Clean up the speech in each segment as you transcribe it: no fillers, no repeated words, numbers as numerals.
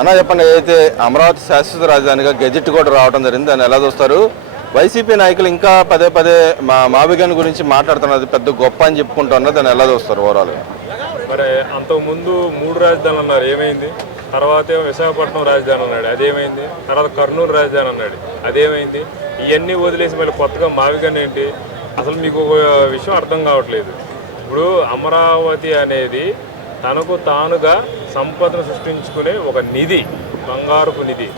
అన్న చెప్పండి, ఏదైతే అమరావతి శాశ్వత రాజధానిగా గెజెట్ కూడా రావడం జరిగింది, దాన్ని ఎలా చూస్తారు? వైసీపీ నాయకులు ఇంకా పదే పదే మావిగన్ గురించి మాట్లాడుతున్నది పెద్ద గొప్ప అని చెప్పుకుంటున్నారు, దాన్ని ఎలా చూస్తారు ఓవరాల్? మరి అంతకుముందు 3 రాజధానులు అన్నారు, ఏమైంది? తర్వాత ఏమో విశాఖపట్నం రాజధాని అన్నాడు, అదేమైంది? తర్వాత కర్నూలు రాజధాని అన్నాడు, అదేమైంది? ఇవన్నీ వదిలేసి మళ్ళీ కొత్తగా మావిగన్ ఏంటి? అసలు మీకు ఒక విషయం అర్థం కావట్లేదు. ఇప్పుడు అమరావతి అనేది తనకు తానుగా సంపదను సృష్టించుకునే ఒక నిధి, బంగారుపు నిధి.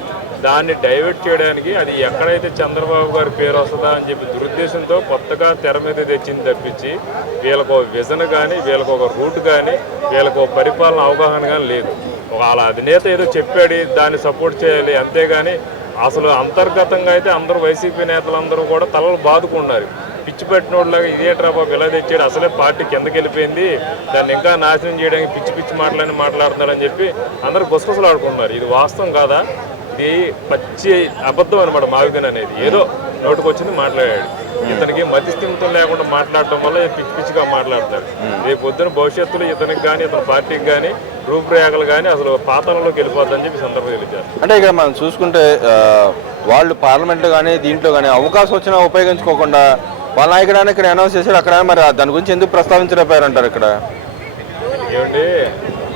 దాన్ని డైవర్ట్ చేయడానికి అది ఎక్కడైతే చంద్రబాబు గారి పేరు వస్తుందా అని చెప్పి దురుద్దేశంతో కొత్తగా తెర మీద తెచ్చింది తప్పించి వీళ్ళకు ఒక విజన్ కానీ, వీళ్ళకు ఒక రూట్ కానీ, వీళ్ళకు ఒక పరిపాలన అవగాహన కానీ లేదు. వాళ్ళ అధినేత ఏదో చెప్పాడు, దాన్ని సపోర్ట్ చేయాలి, అంతేగాని అసలు అంతర్గతంగా అయితే అందరూ వైసీపీ నేతలందరూ కూడా తలలు బాదుకున్నారు. పిచ్చి పెట్టినోళ్ళలాగా ఇదేంట్రా బాబు ఇలా తెచ్చాడు, అసలే పార్టీ కిందకి వెళ్ళిపోయింది, దాన్ని ఇంకా నాశనం చేయడానికి పిచ్చి పిచ్చి మాటలని మాట్లాడుతున్నారని చెప్పి అందరూ గుసగుసలు ఆడుకుంటున్నారు. ఇది వాస్తవం కాదా? ఇది పచ్చి అబద్ధం అనమాట. మావిగన్ అనేది ఏదో నోటుకు వచ్చింది మాట్లాడాడు. ఇతనికి మతిస్థిమితం లేకుండా మాట్లాడటం వల్ల పిచ్చి పిచ్చిగా మాట్లాడతాడు. రేపు పొద్దున భవిష్యత్తులో ఇతనికి కానీ ఇతని పార్టీకి కానీ రూపురేఖలు కానీ అసలు పాతాళంలోకి వెళ్ళిపోద్దని చెప్పి సందర్భం తెలిపారు. అంటే ఇక్కడ మనం చూసుకుంటే వాళ్ళు పార్లమెంట్లో కానీ దీంట్లో కానీ అవకాశం వచ్చినా ఉపయోగించుకోకుండా వాళ్ళ నాయకుడు ఇక్కడ అనౌన్స్ చేశాడు, అక్కడ మరి దాని గురించి ఎందుకు ప్రస్తావించలేకపోయారంటారు? ఇక్కడ ఏమండి,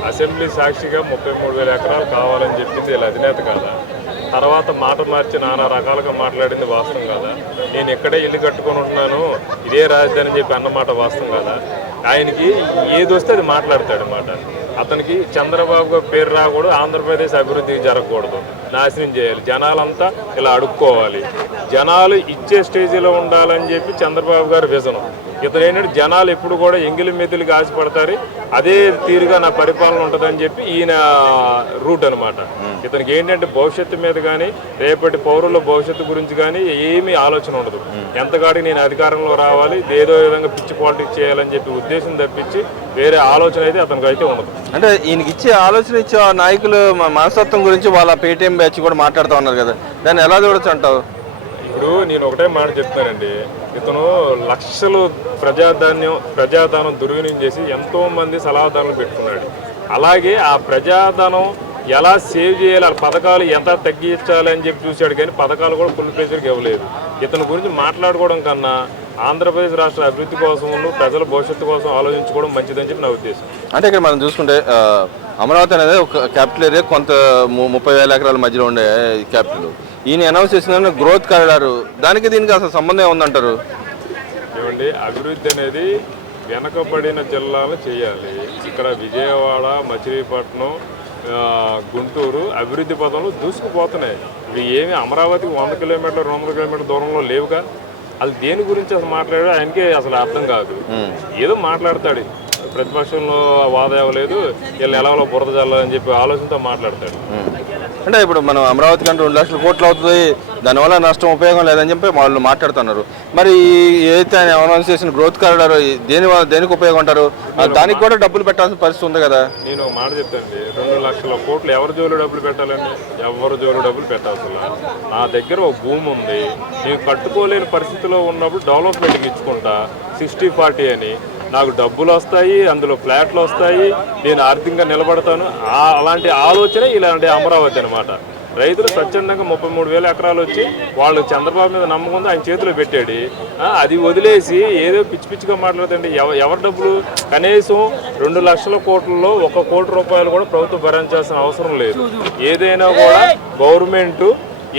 అసెంబ్లీ సాక్షిగా 33,000 ఎకరాలు కావాలని చెప్పింది వీళ్ళ అధినేత కాదా? తర్వాత మాట మార్చి నానా రకాలుగా మాట్లాడింది వాస్తవం కాదా? నేను ఇక్కడే ఇల్లు కట్టుకొని ఉంటున్నాను, ఇదే రాజధాని అని చెప్పి అన్నమాట వాస్తవం కాదా? ఆయనకి ఏది వస్తే అది మాట్లాడతాడు అన్నమాట. అతనికి చంద్రబాబు గారి పేరు రాకూడదు, ఆంధ్రప్రదేశ్ అభివృద్ధి జరగకూడదు, నాశనం చేయాలి, జనాలంతా ఇలా అడుక్కోవాలి, జనాలు ఇచ్చే స్టేజీలో ఉండాలని చెప్పి చంద్రబాబు గారి విజనం. ఇతను ఏంటంటే జనాలు ఎప్పుడు కూడా ఎంగిలి మెతులకి ఆశపడతారు, అదే తీరుగా నా పరిపాలన ఉంటుందని చెప్పి ఈయన రూట్ అనమాట. ఇతనికి ఏంటంటే భవిష్యత్తు మీద కానీ రేపటి పౌరుల భవిష్యత్తు గురించి కానీ ఏమీ ఆలోచన ఉండదు. ఎంతగాడికి నేను అధికారంలో రావాలి, ఏదో విధంగా పిచ్చి పాలిటిక్స్ చేయాలని చెప్పి ఉద్దేశం తప్పించి వేరే ఆలోచన అయితే అతనికి అయితే ఉండదు. అంటే ఈయనకి ఇచ్చే ఆలోచన ఇచ్చే నాయకులు మనస్తత్వం గురించి వాళ్ళ పేటీఎం బ్యాచ్ కూడా మాట్లాడుతూ ఉన్నారు కదా, దాన్ని ఎలా చూడొచ్చు అంటావు? ఇప్పుడు నేను ఒకటే మాట చెప్తానండి, ఇతను లక్షలు ప్రజాధనం దుర్వినియోగం చేసి ఎంతోమంది సలహాదారులు పెట్టుకున్నాడు. అలాగే ఆ ప్రజాధనం ఎలా సేవ్ చేయాలి, ఆ పథకాలు ఎంత తగ్గించాలి అని చెప్పి చూశాడు, కానీ పథకాలు కూడా ఫుల్ ప్రెజర్కి ఇవ్వలేదు. ఇతని గురించి మాట్లాడుకోవడం కన్నా ఆంధ్రప్రదేశ్ రాష్ట్ర అభివృద్ధి కోసం, ప్రజల భవిష్యత్తు కోసం ఆలోచించుకోవడం మంచిదని చెప్పి నా ఉద్దేశం. అంటే ఇక్కడ మనం చూసుకుంటే అమరావతి అనేది ఒక క్యాపిటల్ ఏరియా, కొంత 30,000 ఎకరాల మధ్యలో ఉండే క్యాపిటల్. ఈయన అనౌన్స్ చేసిన గ్రోత్ కారిడార్, దానికి దీనికి అసలు సంబంధం ఉందంటారు? ఏమండి, అభివృద్ధి అనేది వెనకబడిన జిల్లాలు చేయాలి. ఇక్కడ విజయవాడ, మచిలీపట్నం, గుంటూరు అభివృద్ధి పదంలో దూసుకుపోతున్నాయి. ఇవి ఏమి అమరావతికి 100 కిలోమీటర్లు 200 కిలోమీటర్ల దూరంలో లేవుగా. అది దేని గురించి అసలు మాట్లాడాడో ఆయనకే అసలు అర్థం కాదు. ఏదో మాట్లాడతాడు, ప్రతిపక్షంలో వాదా ఇవ్వలేదు, వీళ్ళని ఎలాగో బురద జల్లాలని చెప్పి ఆలోచనతో మాట్లాడతాడు. అంటే ఇప్పుడు మనం అమరావతి కంటే 2 లక్షల కోట్లు అవుతుంది, దానివల్ల నష్టం ఉపయోగం లేదని చెప్పి వాళ్ళు మాట్లాడుతున్నారు. మరి ఏదైతే ఆయన అనౌన్స్ చేసిన గ్రోత్ కారిడార్ దేనికి ఉపయోగం అంటారు? దానికి కూడా డబ్బులు పెట్టాల్సిన పరిస్థితి ఉంది కదా. నేను ఒక మాట చెప్తానండి, 2 లక్షల కోట్లు ఎవరి జోలు డబ్బులు పెట్టాలండి? ఎవరి జోలు డబ్బులు పెట్టాల్సిన నా దగ్గర ఒక భూమి ఉంది, నేను కట్టుకోలేని పరిస్థితిలో ఉన్నప్పుడు డెవలప్మెంట్కి ఇచ్చుకుంటా 60-40 అని, నాకు డబ్బులు వస్తాయి, అందులో ఫ్లాట్లు వస్తాయి, నేను ఆర్థికంగా నిలబడతాను. అలాంటి ఆలోచన ఇలాంటి అమరావతి అనమాట. రైతులు స్వచ్ఛందంగా 33,000 ఎకరాలు వచ్చి వాళ్ళు చంద్రబాబు మీద నమ్మకం ఆయన చేతిలో పెట్టాడు. అది వదిలేసి ఏదో పిచ్చి పిచ్చిగా మాట్లాడుతండి. ఎవరి డబ్బులు? కనీసం 2 లక్షల కోట్లలో 1 కోటి రూపాయలు కూడా ప్రభుత్వం భరించాల్సిన అవసరం లేదు. ఏదైనా కూడా గవర్నమెంట్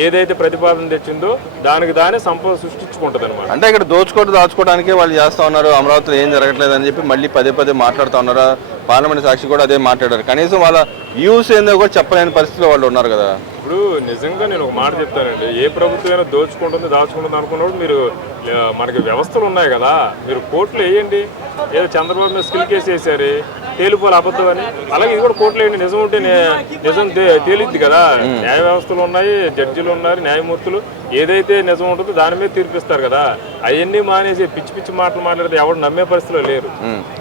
ఏదైతే ప్రతిపాదన తెచ్చిందో దానికి దానే సంపద సృష్టించుకుంటుంది అనమాట. అంటే ఇక్కడ దాచుకోవడానికే వాళ్ళు చేస్తూ ఉన్నారు, అమరావతిలో ఏం జరగట్లేదు అని చెప్పి మళ్ళీ పదే మాట్లాడుతూ ఉన్నారు. పార్లమెంట్ సాక్షి కూడా అదే మాట్లాడారు. కనీసం వాళ్ళ వ్యూస్ ఏందో కూడా చెప్పలేని పరిస్థితిలో వాళ్ళు ఉన్నారు కదా. ఇప్పుడు నిజంగా నేను ఒక మాట చెప్తానండి, ఏ ప్రభుత్వమైనా దాచుకుంటుంది అనుకున్నప్పుడు మీరు మనకి వ్యవస్థలు ఉన్నాయి కదా, మీరు కోర్టులు వేయండి. ఏదో చంద్రబాబు మీద స్కిల్ కేసు వేసారు, తేలిపోవాలి అబద్ధం అని, అలాగే ఇది కూడా కోర్టులు వేయండి. నిజం ఉంటే నిజం తేలిద్ది కదా. న్యాయ వ్యవస్థలు ఉన్నాయి, జడ్జిలు ఉన్నారు, న్యాయమూర్తులు, ఏదైతే నిజం ఉంటుందో దాని మీద తీర్పిస్తారు కదా. అవన్నీ మానేసి పిచ్చి పిచ్చి మాటలు మాట్లాడితే ఎవరు నమ్మే పరిస్థితిలో లేరు.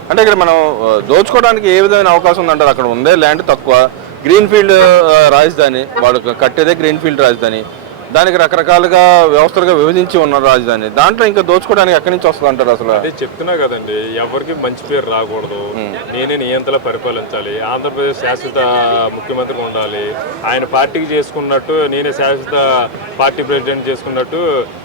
అంటే ఇక్కడ మనం దోచుకోవడానికి ఏ విధమైన అవకాశం ఉందంటారు? అక్కడ ఉందే ల్యాండ్ తక్కువ, గ్రీన్ ఫీల్డ్ రాజధాని, వాడు కట్టేదే గ్రీన్ ఫీల్డ్ రాజధాని, దానికి రకరకాలుగా వ్యవస్థలుగా విభజించి ఉన్నారు రాజధాని. దాంట్లో ఇంకా దోచుకోవడానికి ఎక్కడి నుంచి వస్తుంది అంటారు అసలు? అదే చెప్తున్నా కదండి, ఎవరికి మంచి పేరు రాకూడదు, నేనే నియంతలా పరిపాలించాలి, ఆంధ్రప్రదేశ్ శాశ్వత ముఖ్యమంత్రి ఉండాలి, ఆయన పార్టీకి చేసుకున్నట్టు నేనే శాశ్వత పార్టీ ప్రెసిడెంట్ చేసుకున్నట్టు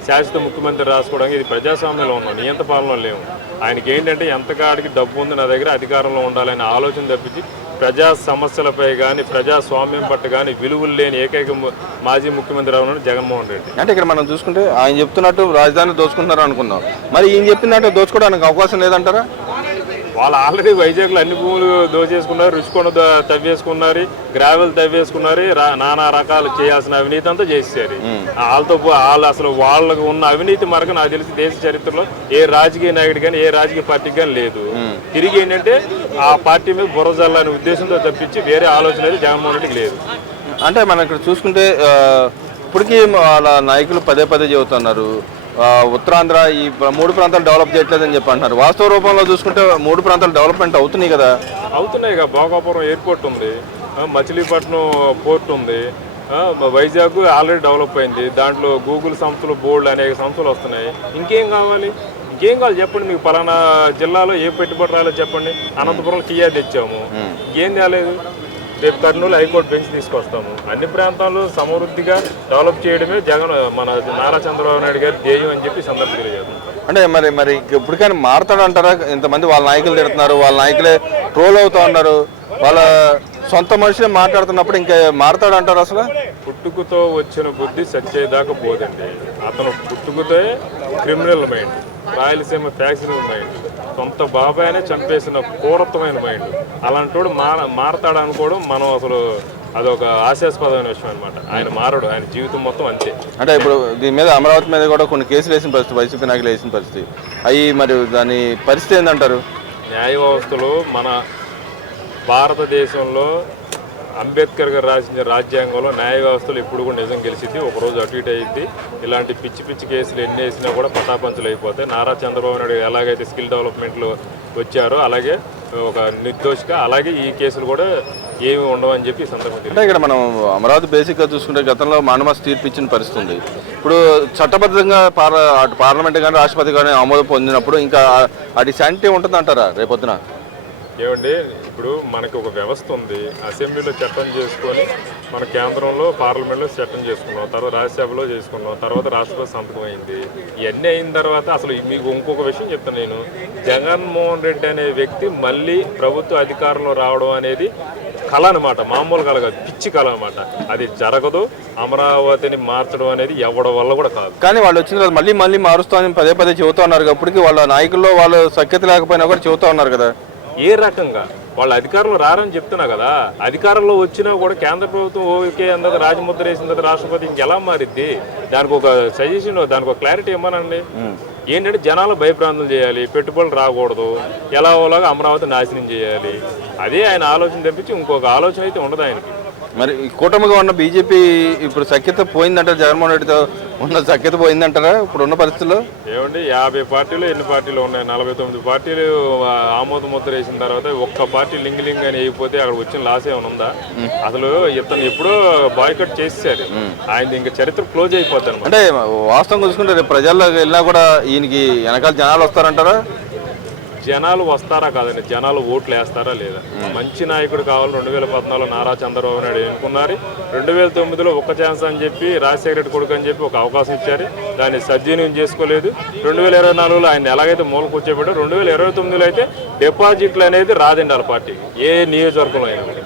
శాశ్వత ముఖ్యమంత్రి రాసుకోవడానికి ఇది ప్రజాస్వామ్యంలో ఉన్నాం, నియంత పాలనలో లేవు. ఆయనకి ఏంటంటే ఎంతకాడికి డబ్బు ఉంది నా దగ్గర అధికారంలో ఉండాలనే ఆలోచన తప్పించి ప్రజా సమస్యలపై కానీ ప్రజాస్వామ్యం పట్ల కానీ విలువలు లేని ఏకైక మాజీ ముఖ్యమంత్రి అవ్వడం జగన్మోహన్ రెడ్డి. అంటే ఇక్కడ మనం చూసుకుంటే ఆయన చెప్తున్నట్టు రాజధాని దోచుకుంటున్నారు అనుకుందాం, మరి ఈయన చెప్పినట్టు దోచుకోవడానికి అవకాశం లేదంటారా? వాళ్ళు ఆల్రెడీ వైజాగ్లో అన్ని భూములు దోచేసుకున్నారు, రుచికొండ తవ్వేసుకున్నారు, గ్రావెల్ తవ్వేసుకున్నారు, నానా రకాలు చేయాల్సిన అవినీతి అంతా చేసేసారు. వాళ్ళు అసలు వాళ్ళకు ఉన్న అవినీతి మరక నాకు తెలిసి దేశ చరిత్రలో ఏ రాజకీయ నాయకుడు కానీ ఏ రాజకీయ పార్టీకి కానీ లేదు. తిరిగి ఏంటంటే ఆ పార్టీ మీద బురజల్లానే ఉద్దేశంతో తప్పించి వేరే ఆలోచన అయితే జగన్మోహన్ రెడ్డికి లేదు. అంటే మనం ఇక్కడ చూసుకుంటే ఇప్పటికీ వాళ్ళ నాయకులు పదే పదే చెబుతున్నారు ఉత్తరాంధ్ర ఈ 3 ప్రాంతాలు డెవలప్ చేయట్లేదని చెప్పి అంటున్నారు. వాస్తవ రూపంలో చూసుకుంటే 3 ప్రాంతాలు డెవలప్మెంట్ అవుతున్నాయి కదా? అవుతున్నాయి కదా. భోగాపురం ఎయిర్పోర్ట్ ఉంది, మచిలీపట్నం పోర్ట్ ఉంది, వైజాగ్ ఆల్రెడీ డెవలప్ అయింది, దాంట్లో గూగుల్ సంస్థలు బోర్డులు అనేక సంస్థలు వస్తున్నాయి. ఇంకేం కావాలి? ఇంకేం కావాలి చెప్పండి? మీకు పలానా జిల్లాలో ఏ పెట్టుబడి రాలో చెప్పండి. అనంతపురంలో కియా తెచ్చాము, ఇంకేం తేలేదు. రేపు కర్నూలు హైకోర్టు బెంచ్ తీసుకొస్తాము. అన్ని ప్రాంతాల్లో సమృద్ధిగా డెవలప్ చేయడమే మన నారా చంద్రబాబు నాయుడు గారి ధ్యేయం అని చెప్పి సందర్భం తెలియజేస్తాం. అంటే మరి ఇప్పటికైనా మారుతాడంటారా? ఇంతమంది వాళ్ళ నాయకులు తిడుతున్నారు, వాళ్ళ నాయకులే ట్రోల్ అవుతా ఉన్నారు, వాళ్ళ సొంత మనుషులే మాట్లాడుతున్నప్పుడు ఇంకా మారుతాడంటారు అసలు? పుట్టుకతో వచ్చిన బుద్ధి సచ్చేదాకా పోదండి. అతను పుట్టుకతో క్రిమినల్ మైండ్, రాయలసీమ ఫ్యాక్సినల్ మైండ్, సొంత బాబాయినే చంపేసిన క్రూరత్వమైన మైండ్. అలాంటి మారతాడు అనుకోవడం మనం అసలు అదొక హాస్యాస్పదమైన విషయం అనమాట. ఆయన మారడు, ఆయన జీవితం మొత్తం అంతే. అంటే ఇప్పుడు దీని మీద అమరావతి మీద కూడా కొన్ని కేసులు వేసిన పరిస్థితి, వైసీపీ నాయకులు వేసిన పరిస్థితి, అవి మరి దాని పరిస్థితి ఏంటంటారు? న్యాయ వ్యవస్థలో మన భారతదేశంలో అంబేద్కర్ గారు రాసిన రాజ్యాంగంలో న్యాయ వ్యవస్థలు ఎప్పుడు కూడా నిజం గెలిచింది, ఒకరోజు అటు ఇటు అయింది. ఇలాంటి పిచ్చి పిచ్చి కేసులు ఎన్ని వేసినా కూడా పటాపంచులు అయిపోతాయి. నారా చంద్రబాబు నాయుడు ఎలాగైతే స్కిల్ డెవలప్మెంట్లో వచ్చారో అలాగే ఒక నిర్దోషిగా అలాగే ఈ కేసులు కూడా ఏమి ఉండవని చెప్పి ఈ సందర్భంగా. అంటే ఇక్కడ మనం అమరావతి బేసిక్గా చూసుకుంటే గతంలో మానవస్ తీర్పు ఇచ్చిన పరిస్థితి ఉంది. ఇప్పుడు చట్టబద్ధంగా అటు పార్లమెంట్ కానీ రాష్ట్రపతి కానీ ఆమోదం పొందినప్పుడు ఇంకా అటు శాంటిటీ ఉంటుంది అంటారా రేపొద్దున? ఏమండి, ఇప్పుడు మనకి ఒక వ్యవస్థ ఉంది, అసెంబ్లీలో చట్టం చేసుకొని మన కేంద్రంలో పార్లమెంట్లో చట్టం చేసుకున్నాం, తర్వాత రాజ్యసభలో చేసుకున్నాం, తర్వాత రాష్ట్రపతి సంతకం అయింది. ఇవన్నీ అయిన తర్వాత అసలు మీకు ఇంకొక విషయం చెప్తాను నేను, జగన్మోహన్ రెడ్డి అనే వ్యక్తి మళ్ళీ ప్రభుత్వ అధికారంలో రావడం అనేది కళ అనమాట, మామూలు కళ కాదు, పిచ్చి కళ అనమాట. అది జరగదు. అమరావతిని మార్చడం అనేది ఎవరి వల్ల కూడా కాదు. కానీ వాళ్ళు వచ్చిన తర్వాత మళ్ళీ మారుస్తామని పదే పదే చెబుతా ఉన్నారు. అప్పటికి వాళ్ళ నాయకుల్లో వాళ్ళు సఖ్యత లేకపోయినా కూడా చెబుతా ఉన్నారు కదా. ఏ రకంగా వాళ్ళు అధికారంలో రారని చెప్తున్నా కదా, అధికారంలో వచ్చినా కూడా కేంద్ర ప్రభుత్వం ఓకే అందరూ రాజముద్ర వేసిన తర్వాత రాష్ట్రపతి ఇంకెలా మారిద్ది? దానికి ఒక సజెషన్, దానికి ఒక క్లారిటీ ఇవ్వనండి. ఏంటంటే జనాలు భయప్రాంతం చేయాలి, పెట్టుబడులు రాకూడదు, ఎలాగోలాగా అమరావతి నాశనం చేయాలి, అదే ఆయన ఆలోచన తప్పించి ఇంకొక ఆలోచన అయితే ఉండదు ఆయనకి. మరి కూటమిగా ఉన్న బీజేపీ ఇప్పుడు సఖ్యత పోయిందంటారా? జగన్మోహన్ రెడ్డితో ఉన్న సఖ్యత పోయిందంటారా ఇప్పుడు ఉన్న పరిస్థితుల్లో? ఏమండి, 50 పార్టీలు ఎన్ని పార్టీలు ఉన్నాయి? 49 పార్టీలు ఆమోద ముద్ర వేసిన తర్వాత ఒక్క పార్టీ లింగ్ అని అయిపోతే అక్కడ వచ్చిన లాస్ ఏమైనా ఉందా? అసలు ఇతను ఎప్పుడో బాయ్కట్ చేసేసారు, ఆయన ఇంకా చరిత్ర క్లోజ్ అయిపోతారు. అంటే వాస్తవం చూసుకుంటే రేపు ప్రజల్లోకి వెళ్ళినా కూడా ఈయనకి వెనకాల జనాలు వస్తారంటారా? జనాలు వస్తారా కాదండి, జనాలు ఓట్లు వేస్తారా లేదా? మంచి నాయకుడు కావాలి. 2014లో నారా చంద్రబాబు నాయుడు ఎన్నుకున్నారు, 2009లో ఒక్క ఛాన్స్ అని చెప్పి రాజశేఖర రెడ్డి కొడుకు అని చెప్పి ఒక అవకాశం ఇచ్చారు, దాన్ని సద్వినియోగం చేసుకోలేదు. 2024లో ఆయన ఎలాగైతే మూలకు వచ్చేవాడు, 2029లో అయితే డిపాజిట్లు అనేది రాదండి వాళ్ళ పార్టీకి ఏ నియోజకవర్గంలో అయినా.